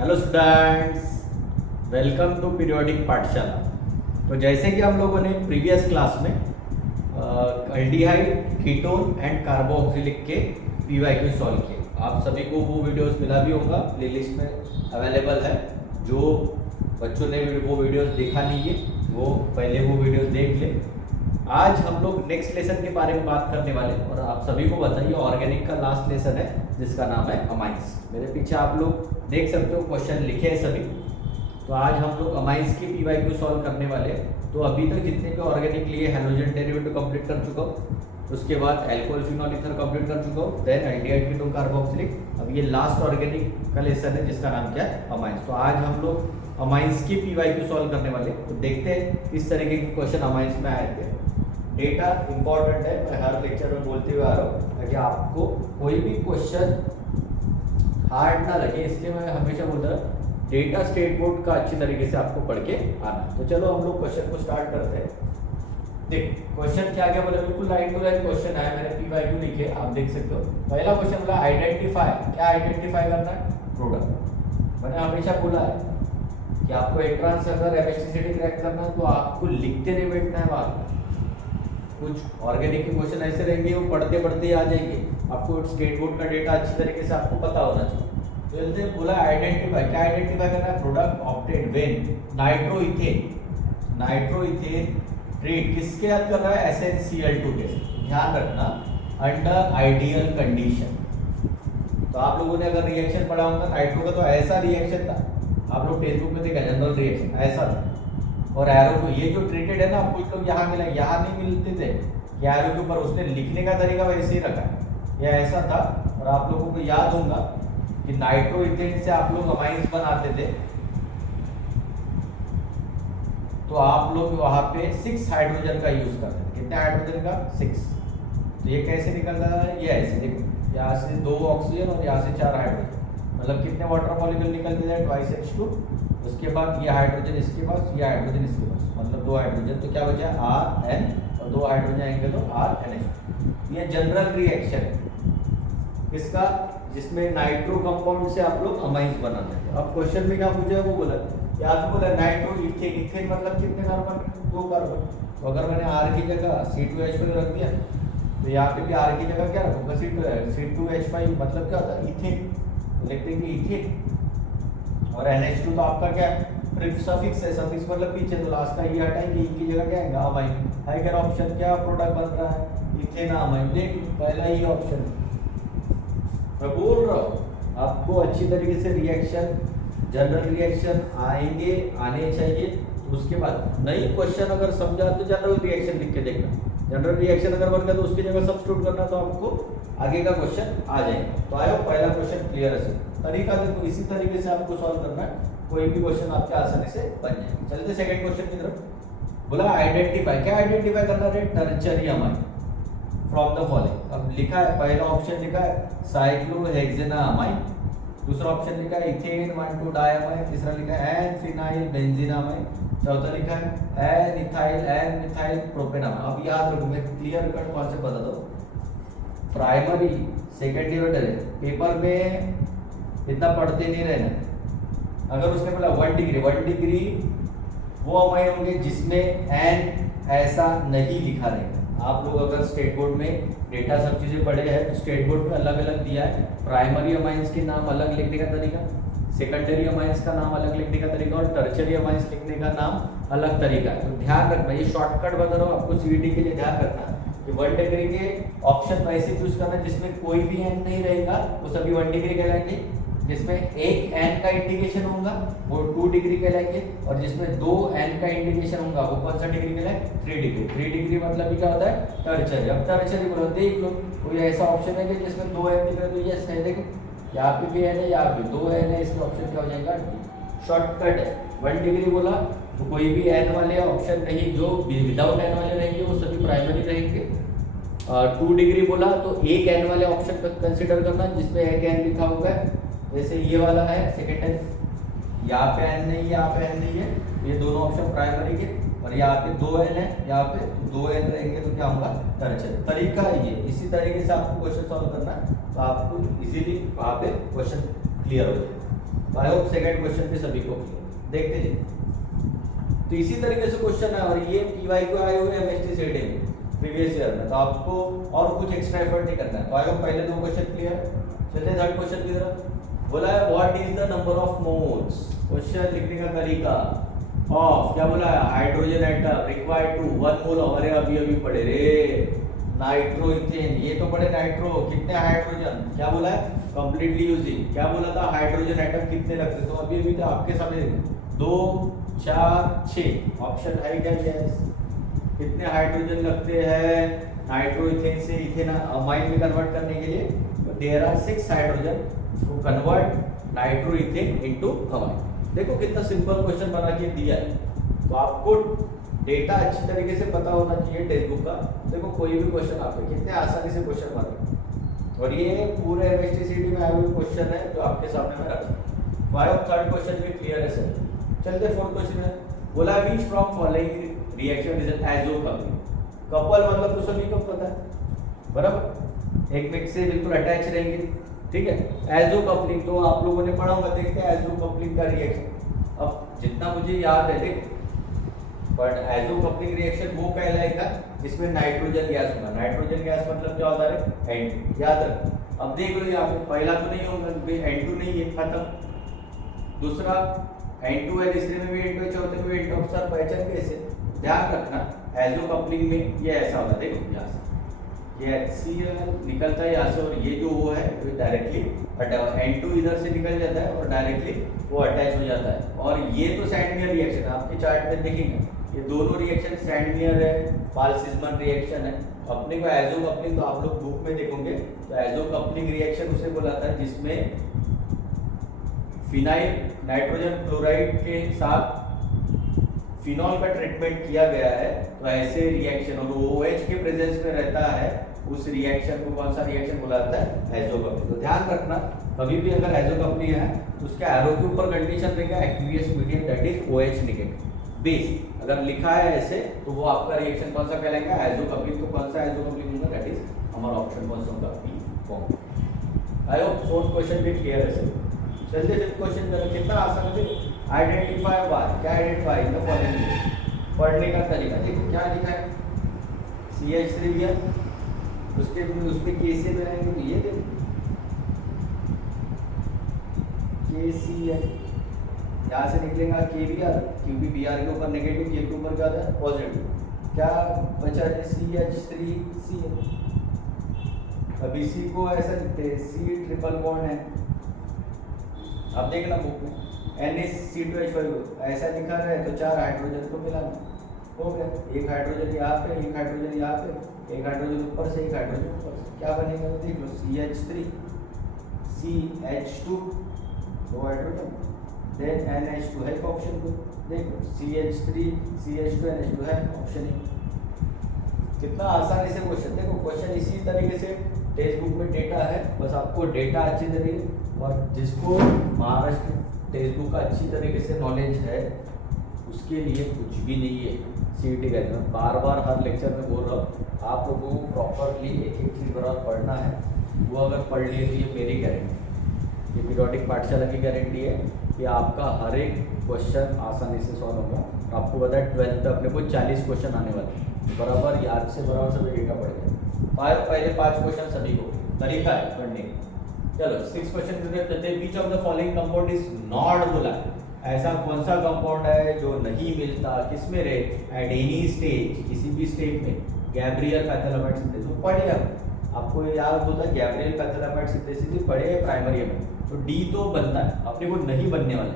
Hello students, welcome to periodic Pathshala. तो जैसे कि हम लोगों ने प्रीवियस क्लास में अल्डिहाइड, कीटोन एंड कार्बोक्सिलिक के पीवाईक्यू सॉल्व किए। आप सभी को वो वीडियोस मिला भी होगा, प्लेलिस्ट में अवेलेबल है। जो बच्चों ने वो वीडियोस देखा नहीं है वो पहले वो वीडियोस देख ले। आज हम लोग नेक्स्ट लेसन के बारे में बात करने वाले हैं और आप सभी को बताइए ऑर्गेनिक का लास्ट लेसन है जिसका नाम है अमाइंस। मेरे पीछे आप लोग देख सकते हो क्वेश्चन लिखे हैं सभी। तो आज हम लोग अमाइंस की पीवाईक्यू सॉल्व करने वाले हैं। तो अभी तक जितने भी ऑर्गेनिक लिए हैलोजन डेरिवेटिव कंप्लीट कर चुका हूँ, उसके बाद एल्कोहल फिनॉल ईथर कंप्लीट कर चुका हूँ, देन एल्डिहाइड कीटोन कार्बोक्सिलिक। अब ये लास्ट ऑर्गेनिक का लेसन है जिसका नाम क्या है अमाइंस। तो आज हम लोग अमाइंस की पीवाईक्यू सॉल्व करने वाले हैं। तो देखते हैं इस तरीके के क्वेश्चन अमाइंस में आए थे। डेटा इंपॉर्टेंट है, मैं हर लेक्चर में बोलते हुए आ रहा हूँ ताकि आपको कोई भी क्वेश्चन हार्ड ना लगे, इसलिए मैं हमेशा बोलता हूँ डेटा स्टेट बोर्ड का अच्छी तरीके से आपको पढ़ के आना। तो चलो हम लोग क्वेश्चन को स्टार्ट करते हैं। देख क्वेश्चन क्या क्या बोला, बिल्कुल लाइन टू लाइन क्वेश्चन है, मैंने पीवाईक्यू लिखे आप देख सकते हो। पहला क्वेश्चन बोला आइडेंटिफाई, क्या आइडेंटिफाई करना है? प्रोडक्ट। मैंने हमेशा बोला है कि आपको एंट्रांस अगर एमएसटीसीटी क्रैक करना है तो आपको लिखते नहीं बैठना है बाहर। कुछ ऑर्गेनिक के क्वेश्चन ऐसे रहेंगे वो पढ़ते पढ़ते आ जाएंगे, आपको स्टेट बोर्ड का डेटा अच्छी तरीके से आपको पता होना चाहिए। तो जैसे बोला आइडेंटिफाई, क्या आइडेंटिफाई करना है? Product obtained when nitroethane treat किसके याद कर रहा है? SnCl2 के। ध्यान रखना अंडर आइडियल कंडीशन। तो आप लोगों ने अगर रिएक्शन पढ़ा होगा नाइट्रो का तो ऐसा रिएक्शन था, आप लोग टेक्स्ट बुक में देखा जनरल रिएक्शन ऐसा था। और एरो को ये जो ट्रीटेड है ना, कुछ लोग यहाँ मिला, यहाँ नहीं मिलते थे, एरो के ऊपर उसने लिखने का तरीका वैसे ही रखा है, यह ऐसा था। और आप लोगों को याद होगा कि नाइट्रोइथेन से आप लोग अमाइंस बनाते थे, तो आप लोग वहां पे 6 हाइड्रोजन का यूज करते थे। कितने हाइड्रोजन का? 6। तो ये कैसे निकलता है? ये ऐसे देखो, यहाँ से 2 ऑक्सीजन और यहाँ से 4 हाइड्रोजन, मतलब कितने वाटर मॉलिक्यूल निकलते थे? 2h2। उसके बाद ये हाइड्रोजन इसके पास, ये हाइड्रोजन इसके पास, मतलब 2 हाइड्रोजन। तो क्या बचा? Rn, और 2 हाइड्रोजन आएंगे तो RNH। ये जनरल रिएक्शन है इसका, जिसमें नाइट्रो कंपाउंड से आप लोग अमाइंस बनाते हैं। अब क्वेश्चन में क्या पूछा है वो बोला, या तो बोला नाइट्रो इथेन। इथेन मतलब कितने कार्बन? 2 कार्बन। तो अगर मैंने R की जगह C2H5 रख दिया तो यहाँ पे भी R की जगह क्या रखूंगा? C2H5, मतलब क्या होता है? इथेन। तो लिखते हैं कि इथेन। और NH2 तो आपका क्या है? सफिक्स है, सफिक्स मतलब पीछे, तो लास्ट का ये हटाएंगे, इनकी जगह क्या आएगा? अमाइन। है क्या ऑप्शन? क्या प्रोडक्ट बन रहा है? Ethane amine. देख पहला ही ऑप्शन। मैं बोल रहा हूँ आपको अच्छी तरीके से रिएक्शन, जनरल रिएक्शन आएंगे, आने चाहिए। उसके बाद नई क्वेश्चन अगर समझा तो जनरल रिएक्शन लिख के देखना, जनरल रिएक्शन अगर बन गया तो उसकी जगह सब्स्टिट्यूट करना, तो आपको आगे का क्वेश्चन आ जाएगा। तो आयो पहला क्वेश्चन क्लियर है। तरीका देखो, इसी तरीके से आपको सॉल्व करना है, कोई भी क्वेश्चन आपके आसानी से बन जाएगा। चलते सेकंड क्वेश्चन की तरफ। बोला आइडेंटिफाई, क्या आइडेंटिफाई करना है? Tertiary amine from the following. अब लिखा है, पहला ऑप्शन लिखा है साइक्लोहेक्सेनामाइन, दूसरा ऑप्शन लिखा है इथेन 1,2 डायमाइन, तीसरा लिखा है एन फिनाइल बेंजीनामाइन, चौथा लिखा है एन मिथाइल प्रोपेनामाइन। अब याद रखो, मैं क्लियर कट कॉन्सेप्ट बताता हूँ। प्राइमरी सेकेंडरी और पेपर में इतना पढ़ते नहीं रहना। अगर उसने बोला 1 डिग्री वो अमाइन होंगे जिसमें एन ऐसा नहीं लिखा रहेगा। आप लोग अगर स्टेट बोर्ड में डेटा सब चीज़ें पढ़े हैं तो स्टेट बोर्ड में अलग अलग दिया है, प्राइमरी अमाइंस के नाम अलग लिखने का तरीका, सेकेंडरी अमाइंस का नाम अलग लिखने का तरीका, और टर्शियरी अमाइंस लिखने का नाम अलग तरीका है। तो ध्यान रखना, ये शॉर्टकट बता रहा हूँ आपको सीईटी के लिए। ध्यान रखना कि 1 डिग्री के ऑप्शन वैसे चूज करना जिसमें कोई भी एन नहीं रहेगा, वो सभी 1 डिग्री कहलाएंगे। जिसमें एक एन का इंडिकेशन होगा वो 2 डिग्री कहलाएंगे, और जिसमें 2 एन का इंडिकेशन होगा वो कौन सा डिग्री कहलाए? 3 डिग्री। 3 डिग्री मतलब क्या होता है? टर्शियरी। अब टर्शियरी बोलो, देख लो कोई ऐसा ऑप्शन है कि जिसमें 2 एन दिख रहा है तो यस है। देखो यहाँ पे भी एन है, यहाँ पे 2 एन है, इसका ऑप्शन क्या हो जाएगा? शॉर्टकट है। 1 डिग्री बोला तो कोई भी एन वाले ऑप्शन नहीं, जो विदाउट एन वाले रहेंगे वो सभी प्राइमरी रहेंगे। 2 डिग्री बोला तो एक एन वाले ऑप्शन कंसिडर करना जिसमें एक एन लिखा होगा, जैसे ये वाला है सेकेंड एन, यहाँ पे एन नहीं, यहाँ पे एन नहीं है, ये दोनों ऑप्शन प्राइमरी के। और यहाँ पे 2 एन है, यहाँ पे 2 एन रहेंगे तो क्या होगा? टर्शियरी। तरीका है ये, इसी तरीके से आपको क्वेश्चन सॉल्व करना है, तो आपको इजीली वहाँ पे क्वेश्चन क्लियर हो जाएगा। तो आई होप सेकंड क्वेश्चन भी सभी को क्लियर। देखते जाइए, तो इसी तरीके से क्वेश्चन है, और ये पीवाई को आए हुए एमएसटी सीडी में प्रीवियस ईयर में, तो आपको और कुछ एक्स्ट्रा एफर्ट नहीं करना है। तो आई होप पहले दो क्वेश्चन क्लियर है। चलिए थर्ड क्वेश्चन की तरफ। बोला है what is the number of moles, question लिखने का तरीका ऑफ, क्या बोला है, हाइड्रोजन एटम रिक्वायर्ड टू 1 मोल। हमारे अभी पढ़े रे नाइट्रो इथेन, ये तो पढ़े नाइट्रो, कितने हाइड्रोजन, क्या बोला है, कंप्लीटली यूजिंग, क्या बोला था, हाइड्रोजन एटम कितने लगते, तो अभी तो आपके सामने 2 4 6 ऑप्शन है क्या, यस। कितने हाइड्रोजन लगते हैं नाइट्रोइथेन से इथेन अमाइन में कन्वर्ट करने के लिए, तो there are 6 hydrogen to convert nitroethane into amine. देखो कितना सिंपल क्वेश्चन बना के दिया है, तो आपको डेटा अच्छी तरीके से पता होना चाहिए टेक्स्ट बुक का। देखो कोई भी क्वेश्चन आपके कितने आसानी से क्वेश्चन बने, और ये पूरे एमएसटीसीडी में आए हुए क्वेश्चन है जो आपके सामने में रखा। वाई ऑफ थर्ड क्वेश्चन भी क्लियर है सर। चलते फोर्थ क्वेश्चन है। बोला which from following reaction is an azo coupling. Couple मतलब तो सभी को पता है बराबर, एक में से बिल्कुल अटैच रहेंगे, ठीक है। आइसोकपलिंग तो आप लोगों ने पढ़ा होगा, देखते हैं आइसोकपलिंग का रिएक्शन। अब जितना मुझे याद है देखो, बट आइसोकपलिंग रिएक्शन वो कहलाएगा जिसमें नाइट्रोजन गैस होगा। नाइट्रोजन गैस मतलब क्या होता है, N2, याद रख। अब देख लो यहाँ पे पहला तो नहीं होगा क्योंकि N2 नहीं है, खत्म। दूसरा N2 है, तीसरे में भी N2 है, चौथे में भी N2। सर पहचान कैसे, ध्यान रखना आइसोकपलिंग में ये ऐसा होता है, देखो यहाँ से ये HCl निकलता है यहाँ से, और ये जो वो है वो डायरेक्टली N2 इधर से निकल जाता है और डायरेक्टली वो अटैच हो जाता है। और ये तो सैंडमियर रिएक्शन है, आपके चार्ट में देखेंगे ये दोनों रिएक्शन सैंडमियर है, पाल-सिजमन रिएक्शन है। अपने को आइसोकपलिंग तो आप लोग बुक में देखोगे, तो आइसोकपलिंग रिएक्शन उसे बोलाता है जिसमें फिनाइल नाइट्रोजन क्लोराइड के साथ फिनॉल का ट्रीटमेंट किया गया है, तो ऐसे रिएक्शन और OH के प्रेजेंस में रहता है, उस रिएक्शन को कौन सा रिएक्शन बोला जाता है, आइसोकपलिंग। तो ध्यान रखना कभी भी अगर आइसोकपलिंग है तो उसके एरो के ऊपर कंडीशन रहेगा aqueous medium that is OH negative base. अगर लिखा है ऐसे तो वो आपका रिएक्शन कौन सा कहलाएगा, आइसोकपलिंग। तो कौन सा आइसोकपलिंग होगा, दैट इज हमारा ऑप्शन कौन सा होगा, B form. I hope fourth question भी क्लियर है सर। चलिए फिफ्थ क्वेश्चन करें, कितना आसान है। आइडेंटिफाई बाय, क्या आइडेंटिफाई इन द फॉलोइंग, पढ़ने का तरीका देखो क्या लिखा है, CH3 दिया, उसके KCl बनाएंगे तो ये देखो KCl, यहाँ से निकलेगा KBr, क्योंकि Br के ऊपर नेगेटिव, K के ऊपर क्या होता है पॉजिटिव, क्या बचा है CH3Cl। अब इसी को ऐसा लिखते हैं C ट्रिपल बॉन्ड है, अब देखना बुक में NH2H5 ऐसा लिखा है तो 4 हाइड्रोजन को मिलाना, हो गया। एक हाइड्रोजन यहाँ पे, एक हाइड्रोजन यहाँ पे, एक हाइड्रोजन ऊपर से, एक हाइड्रोजन ऊपर से, क्या बनेगा तो देख लो CH3 CH2 दो हाइड्रोजन, देन NH2 है ऑप्शन को, देखो CH3 CH2 NH2 है ऑप्शन ए। कितना आसानी से क्वेश्चन, देखो क्वेश्चन इसी तरीके से टेक्स्ट बुक में डेटा है, बस आपको डेटा अच्छी तरीके, और जिसको महाराष्ट्र टेक्स्ट बुक का अच्छी तरीके से नॉलेज है उसके लिए कुछ भी नहीं है CET का एग्जाम। बार बार हर लेक्चर में बोल रहा हूँ, आप लोगों को प्रॉपरली एक एक चीज़ बराबर पढ़ना है। वो अगर पढ़ लिए तो ये मेरी गारंटी, ये पीरियोडिक पाठशाला की गारंटी है कि आपका हर एक क्वेश्चन आसानी से सॉल्व होगा। आपको पता है 12th में अपने को 40 क्वेश्चन आने वाले हैं, बराबर याद से बराबर सभी डेटा पढ़ गए। पहले 5 क्वेश्चन सभी को तरीका है पढ़ने का। चलो 6 क्वेश्चन करते हैं। Which of the following compound is not बोला, ऐसा कौन सा कंपाउंड है जो नहीं मिलता, किसमें रे, एट एनी स्टेज, किसी भी स्टेज में गैब्रियल पैथैलामाइड सिंथेसिस पढ़े हम, आपको याद होता है गैब्रियल पैथैलामाइड सिंथेसिस पढ़े प्राइमरी में, तो डी तो बनता है, अपने को नहीं बनने वाला।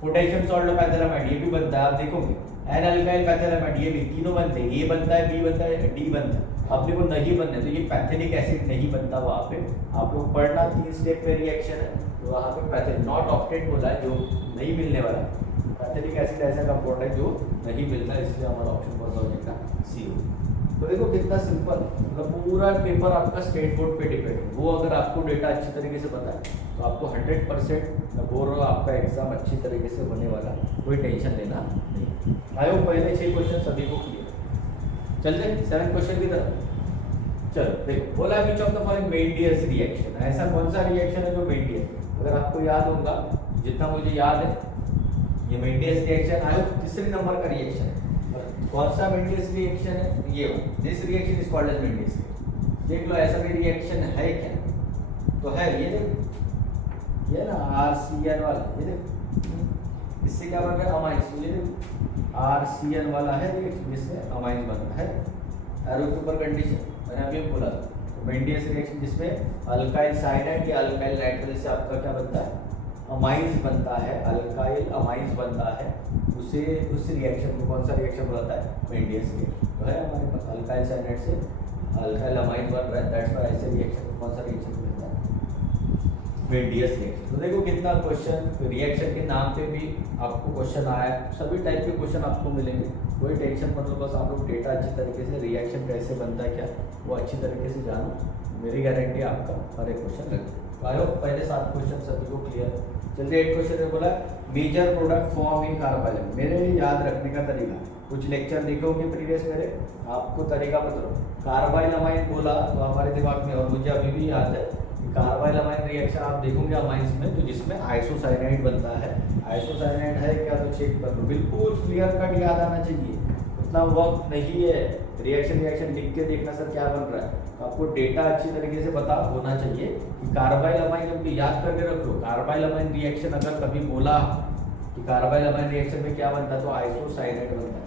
पोटेशियम सॉल्ट पैथैलामाइड ये भी बनता है, आप देखोगे एन अल्काइल पैथैलामाइड ये भी तीनों बनते हैं, ए बनता है, बी बनता है, डी बनता है, अपने को नहीं बनने, तो ये पैथेटिक एसिड नहीं बनता वहाँ पे। आप लोग पढ़ना 3 स्टेप पे रिएक्शन है, तो वहाँ पे पैथेटिक नॉट ऑक्टेट बोला है जो नहीं मिलने वाला। पैथेटिक एसिड ऐसा कंपाउंड है जो नहीं मिलता, इसलिए हमारा ऑप्शन कौन सा हो जाएगा, सी हो। तो देखो कितना सिंपल, मतलब पूरा पेपर आपका स्टेट बोर्ड पे डिपेंड है। वो अगर आपको डेटा अच्छी तरीके से पता है तो आपको 100% मैं बोल रहा हूँ आपका एग्जाम अच्छी तरीके से होने वाला, कोई टेंशन लेना नहीं। आयो पहले 6 क्वेश्चन सभी को क्लियर। चलते 7 क्वेश्चन की तरफ। चलो देखो, बोला which of the following Mendius reaction, ऐसा कौन सा रिएक्शन है जो मेंडियस, अगर आपको याद होगा, जितना मुझे याद है, ये मेंडियस रिएक्शन आयो तीसरे नंबर का रिएक्शन है। और कौन सा मेंडियस रिएक्शन है? ये this reaction is called as Mendius reaction. देख लो ऐसा भी रिएक्शन है क्या? तो है, ये ना RCN वाला, ये देखो इससे क्या बन रहा है? अमाइंस। ये देखो RCN वाला है रिएक्शन जिसमें अमाइंस बन रहा है। एरो के ऊपर कंडीशन मैंने अभी बोला था, मेंडियस रिएक्शन जिसमें अल्काइल साइनाइड या अल्काइल नाइट्रेट से आपका क्या बनता है? अमाइंस बनता है, अल्काइल अमाइंस बनता है। उसे उस रिएक्शन को कौन सा रिएक्शन बोलता है? मेंडियस रिएक्शन। तो है हमारे पास अल्काइल साइनाइड से अल्काइल अमाइंस बन रहा है, दैट्स व्हाई ऐसे रिएक्शन को कौन सा रिएक्शन बोलता है? मेंडियस रिएक्शन। तो देखो कितना क्वेश्चन रिएक्शन के नाम पे भी आपको क्वेश्चन आया है। सभी टाइप के क्वेश्चन आपको मिलेंगे, कोई टेंशन मत लो, बस आप लोग डेटा अच्छी तरीके से, रिएक्शन कैसे बनता है क्या वो अच्छी तरीके से जानो, मेरी गारंटी आपका हर एक क्वेश्चन लगे। तो आई होप पहले 7 क्वेश्चन सभी को क्लियर। चलिए 8 क्वेश्चन में बोला major product form in carbyl. मेरे याद रखने का तरीका, कुछ लेक्चर देखे होंगे प्रीवियस मेरे, आपको तरीका बताओ। कार्बाइल अमाइन बोला तो हमारे दिमाग में, और मुझे अभी भी याद है, कार्बाइल अमाइन रिएक्शन आप देखोगे अमाइंस में, तो जिसमें आइसोसाइनाइड बनता है। आइसोसाइनाइड है क्या तो चेक कर लो, बिल्कुल क्लियर कट याद आना चाहिए, उतना वक्त नहीं है रिएक्शन लिख के देखना सर क्या बन रहा है। तो आपको डेटा अच्छी तरीके से पता होना चाहिए कि कार्बाइल अमाइन, जब याद करके रख लो कार्बाइल अमाइन रिएक्शन अगर कभी बोला कि कार्बाइल अमाइन रिएक्शन में क्या बनता है तो आइसोसाइनाइड बनता है।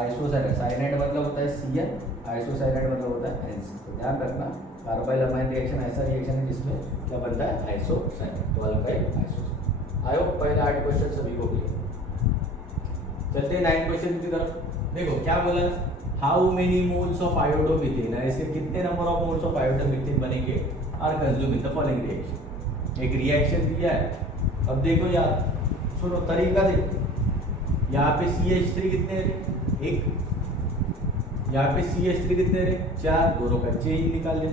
आइसोसाइनाइड, साइनाइड मतलब होता है CN, आइसोसाइनाइड मतलब होता है NC। तो ध्यान रखना कार्बाइल अमाइन रिएक्शन ऐसा रिएक्शन है जिसमें क्या बनता है? आइसोसाइनाइड, तो अल्काइल आइसोसाइनाइड। आई होप पहले 8 क्वेश्चन सभी को क्लियर। चलते हैं 9 क्वेश्चन की तरफ। देखो क्या बोला, how many moles of iodomethane, ऐसे कितने number of moles of iodomethane बनेंगे are consume in the following reaction. एक रिएक्शन दिया है, अब देखो यार सुनो तरीका देखो, यहाँ पे CH3 कितने रहे? 1, यहाँ पे CH3 कितने रहे? 4, दोनों का चेंज निकाल ले।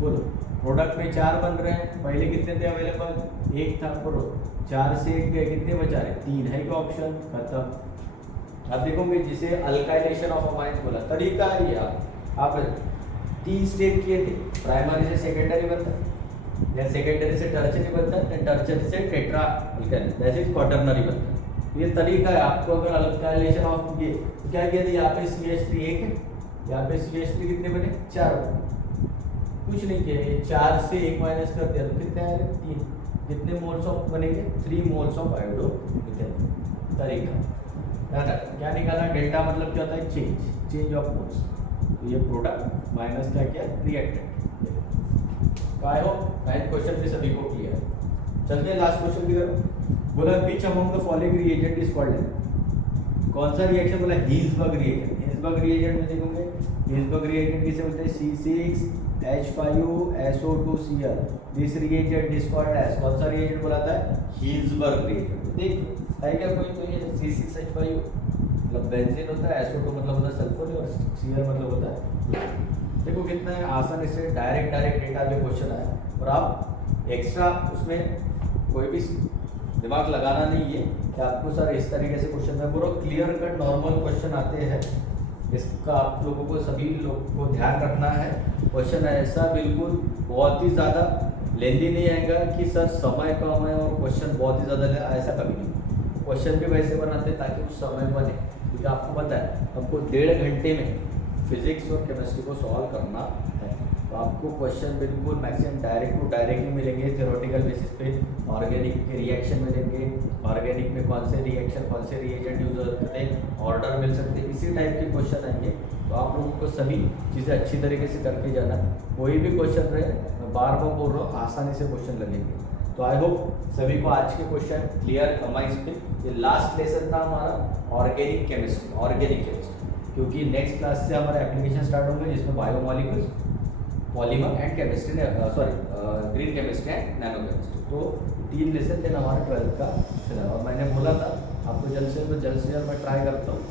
बोलो प्रोडक्ट में 4 बन रहे हैं, पहले कितने थे अवेलेबल? 1 था। बोलो 4 से 1 गए, कितने बचा रहे? 3 है क्या ऑप्शन? खत्म। अब देखोगे जिसे अल्काइलेशन ऑफ अमाइंस बोला, तरीका है ये। आप 3 स्टेप किए थे, प्राइमरी से सेकेंडरी बनता है, देन सेकेंडरी से टर्शियरी बनता है, देन टर्शियरी से tetra alkyl, that is quaternary बनता है। ये तरीका है आपको। अगर अल्काइलेशन ऑफ ये तो क्या किया था, यहाँ पे CH3 1 है, यहाँ पे CH3 कितने बने? 4 बने। कुछ नहीं किया, ये 4 से 1 माइनस कर दिया तो कितने आए? 3। कितने मोल्स ऑफ बनेंगे? 3 मोल्स ऑफ आयोडोमिथेन। तरीका क्या निकाला? डेल्टा मतलब क्या होता है? Change of moles. तो ये प्रोडक्ट माइनस क्या किया? Reactant. I hope 9th question भी सभी को क्लियर है। चलते हैं लास्ट क्वेश्चन की तरफ। बोला which among the following reagent is called, कौन सा रिएक्शन बोला? हिल्सबर्ग रिएजेंट। हिल्सबर्ग रिएजेंट में देखोगे, हिल्सबर्ग रिएजेंट किसे बोलते हैं? C6H5SO2Cl। This reagent is called as, कौन सा रिएजेंट बोला था? Hinsberg reagent. देख है क्या कोई? ये C6H5 मतलब बेंजीन होता है, SO2 मतलब होता है सल्फर, और Cl मतलब होता है। देखो कितना है आसान, इससे डायरेक्ट डेटा पे क्वेश्चन आया, और आप एक्स्ट्रा उसमें कोई भी दिमाग लगाना नहीं है कि आपको सर इस तरीके से क्वेश्चन में पूरा क्लियर कट नॉर्मल क्वेश्चन आते हैं। इसका आप लोगों को सभी लोग को ध्यान रखना है। क्वेश्चन ऐसा बिल्कुल बहुत ही ज़्यादा लेंदी नहीं आएगा कि सर समय कम है और क्वेश्चन बहुत ही ज़्यादा, ऐसा कभी नहीं। क्वेश्चन भी वैसे बनाते हैं ताकि उस समय बने, क्योंकि आपको पता है आपको 1.5 घंटे में फिजिक्स और केमिस्ट्री को सॉल्व करना है। तो आपको क्वेश्चन बिल्कुल मैक्सिमम डायरेक्ट टू डायरेक्ट ही मिलेंगे, थ्योरेटिकल बेसिस पे। ऑर्गेनिक के रिएक्शन मिलेंगे, ऑर्गेनिक में कौन से रिएक्शन कौन से रिएजेंट यूज होते हैं, ऑर्डर मिल सकते हैं, इसी टाइप के क्वेश्चन आएंगे। तो आप लोगों को सभी चीज़ें अच्छी तरीके से करके जाना। कोई भी क्वेश्चन रहे, मैं बार बार बोल रहा हूँ, आसानी से क्वेश्चन लगेंगे। तो आई होप सभी को आज के क्वेश्चन क्लियर हमारे इस पे। ये लास्ट लेसन था हमारा ऑर्गेनिक केमिस्ट्री, क्योंकि नेक्स्ट क्लास से हमारा एप्लीकेशन स्टार्ट होंगे जिसमें biomolecules, polymer and chemistry, green chemistry and nano chemistry. तो 3 लेसन थे हमारा 12th का चला। और मैंने बोला था आपको जल्द से जल्द मैं ट्राई करता हूँ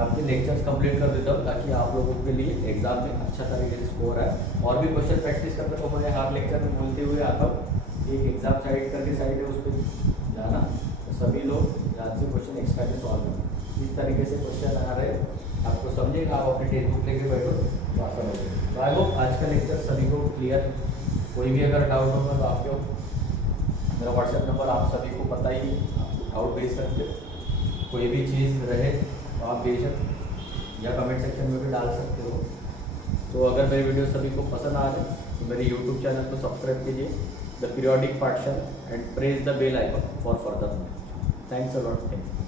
आपके लेक्चर्स कंप्लीट कर देता हूँ, ताकि आप लोगों के लिए एग्जाम में अच्छा तरीके से स्कोर है। और भी क्वेश्चन प्रैक्टिस करते तो मैं हर लेक्चर में बोलते हुए आता हूँ, एक एग्जाम साइड करके साइड है उस पर जाना, तो सभी लोग याद से क्वेश्चन एक्स्ट्रा के सॉल्व करना। इस तरीके से क्वेश्चन आ रहे आपको समझेगा, आप अपनी टेक्स्ट बुक लेके बैठो तो आप समझेंगे। तो आई होप आज का लेक्चर सभी को क्लियर। कोई भी अगर डाउट होगा तो आप लोग मेरा व्हाट्सएप नंबर आप सभी को पता ही है, आप डाउट भेज सकते हो, कोई भी चीज़ रहे तो आप भेजें या कमेंट सेक्शन में भी डाल सकते हो। तो अगर मेरी वीडियो सभी को पसंद आ जाए तो मेरे यूट्यूब चैनल को सब्सक्राइब कीजिए the periodic Pathshala and press the bell icon for further notification. Thanks a lot. Thank you.